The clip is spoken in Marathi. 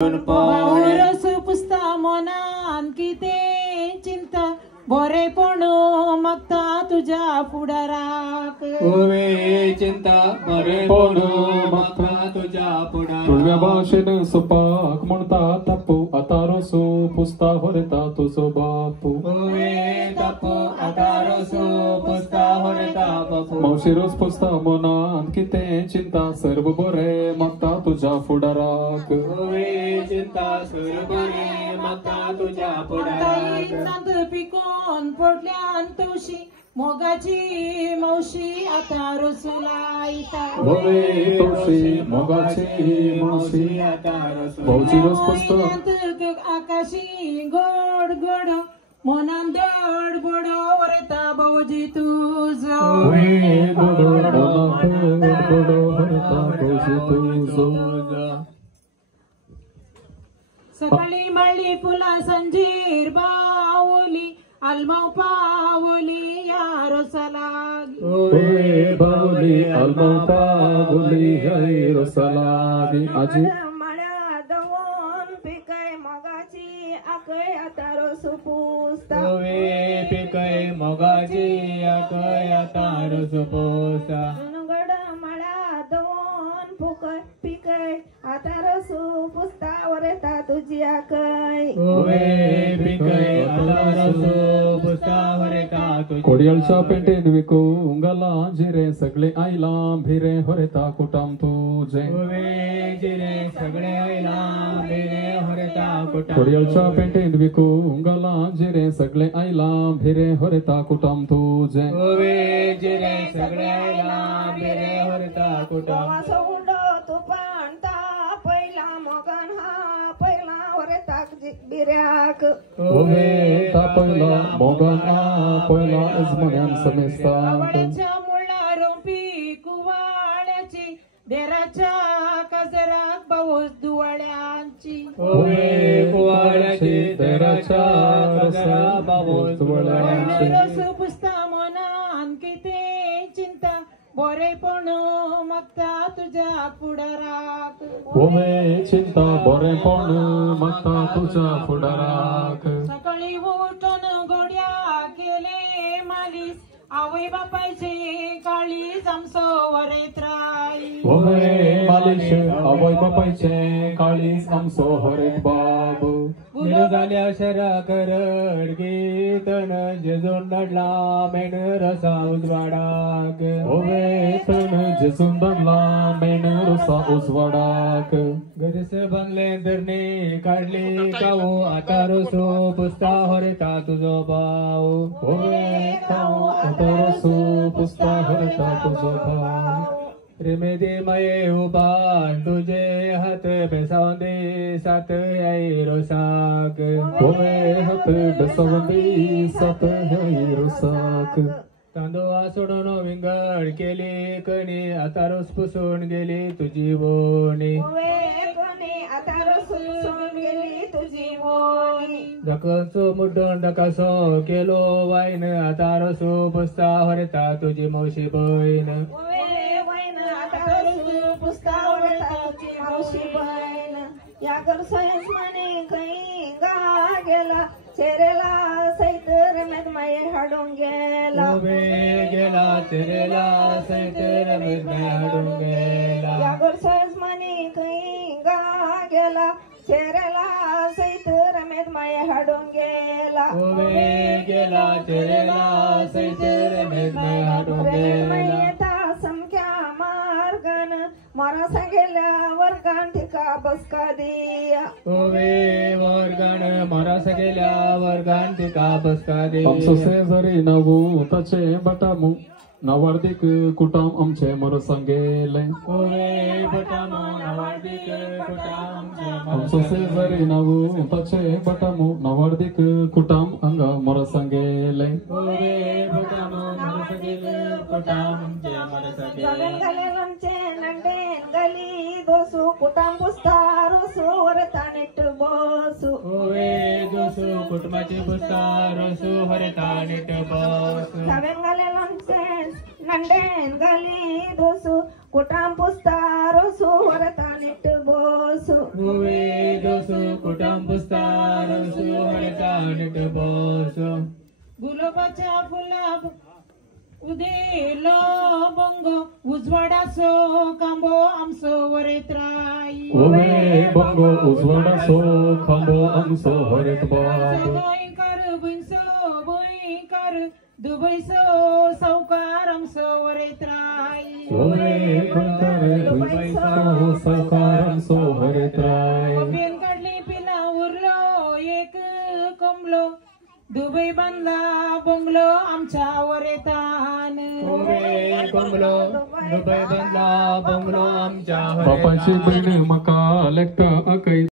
रस पुसता मनान कितें चिंता बरेपण मागता तुझ्या फुडाराक चिंता बरेपण मागता तुझ्या फुडाराक तुळव्या भाषेन सोपाक म्हणता तापू आता रसो पुसता हरता तुझो बापू तापू आता रसो पुसता हरता बापू मावशी रोज पुसता मनात कितें चिंता सर्व बरे मागता तुझ्या फुडाराक चिंता सर्व बरे मागता तुझ्या फुडाराक चांद पिकोन पडल्यान तवशी मोगाची मावशी आता रसू लायता तवशी मोगाची मावशी आता रसू भाऊजी रोज पुसता आकाशी गोड गोड मनान दड बडो वरता भाऊजी तुझो सकाळी माळी फुला संजीर बावली अलमाव पावली या रसालागी बावली अलमाव पावली या रसालागी आजी मळ्या दवून पिकाय मोगाची आकय आता रसू पुसता पिकय मोगाची आकय आता रसू पुसता गड मळ्या दवून फुकय पिकय आता रसू पुसता वरता तुझी आकय पिकय आता रसू पुसता वरता तुझी कोडियाळच्या पेटेन विकू उंगला जिरे सगळे आईला भिरे हरता कुटाम तुझे जिरे सगळे आईला भिरे हरता कुटाम कोडियाळच्या पेटेन विकू उंगला जिरे सगळे आईला भिरे हरता कुटाम तुझे जिरे सगळे आईला भिरे हरता कुटाम सोडो तुपांता पहिला मोगन हा पहिला वरता बिर्याक पहिला मोगाना पहिला इजमन्यान समेस्ता आवड्याच्या मुळार रोंपी कुवाळ्याची देराच्या काजराक बावस दुवाळ्यांची कुवाळ्याची देराच्या काजराक बावस दुवाळ्यांची रस पुसता मनान कितें चिंता बरेपण मागता तुझ्या फुडाराक चिंता बरेपण मागता तुझ्या फुडाराक सकाळी उठून गोड्या केले मालीस आवय बापायचे काळीज आमचो वरेत राई मालिश आवय बापायचे काळीज आमचो हरेक बाब झाल्या शरा करड गीतन जेजून नडला मेण रसा उजवाडाक तण जेजून दडला मेण रसा उजवाडाक गरज बांधले धरणे काढले काऊ आता रसो पुसता हरता तुझो भाव आता रसो पुसता हरता तुझो भाव रेमेदी माये उभान तुझे हात बेसावंदी सात आई रोसाक हात बेसावंदी सात आई रोसाक तांदूळ सोडून विंगड केली कणी आता रोस पुसून गेली तुझी बोणी आता रसून गेली तुझी वोणी धकचो मुड्डून डकासो केलो वाईन आता रसू पुसता हरता तुझी मावशी बहीण आता रसू पुसता वरता तुझी मावशी बहीण या कर सयस माने काही गा गेला चेरेला सैत रमेत माये हाडून गेला गेला चेरेला सैत रमेत माये हाडून गेला या कर सयस माने काही गा गेला चेरेला सैत रमेत माये हाडून गेला गेला चेरेला सैत रमेत माये हाडून गेला समक्या मार्गन मारा सांगेल्या वर्गान ठिका बसका दिया वर्गान मारा सगेल्या वर्गान ठिका बसका दे आमचो शेजारी नवू ताचे बटामू नवार्दिक कुटाम आमचे मर सांगेले आमचो शेजारी नवू ताचे बटामू नवार्दिक कुटाम अंग मर सांगेले नंडेन गली दोसू कुटाम पुस्ता रोसू वरता नेट बसू कुटुंबाची पुस्ता रोसू हरता नेट बसू नंडेन गली दोसू कुटाम पुस्ता रोसू वरता नेट बसू सु कुटुंब पुस्तार सु हरिता निट बोस गुलाबाच्या फुला उदेलो बंग उजवाडासो कांबो आमचो वरेत राई ओवे बंगो उजवाडासो खांबो आमचो हरित बाब गोंयकार भुंयकार दुबईसो सावकार आमचो वरेत राई ओवे गोंयकार दुबईचो सावकार आमचो हरित राय पेन काढली पिला उरलो एक कोंबलो दुबई बांधला बंगलो आमच्या वरेतान ओवे बंगलो दुबई बांधला बंगलो आमच्या बापाची बहीण मका लेकटा अकै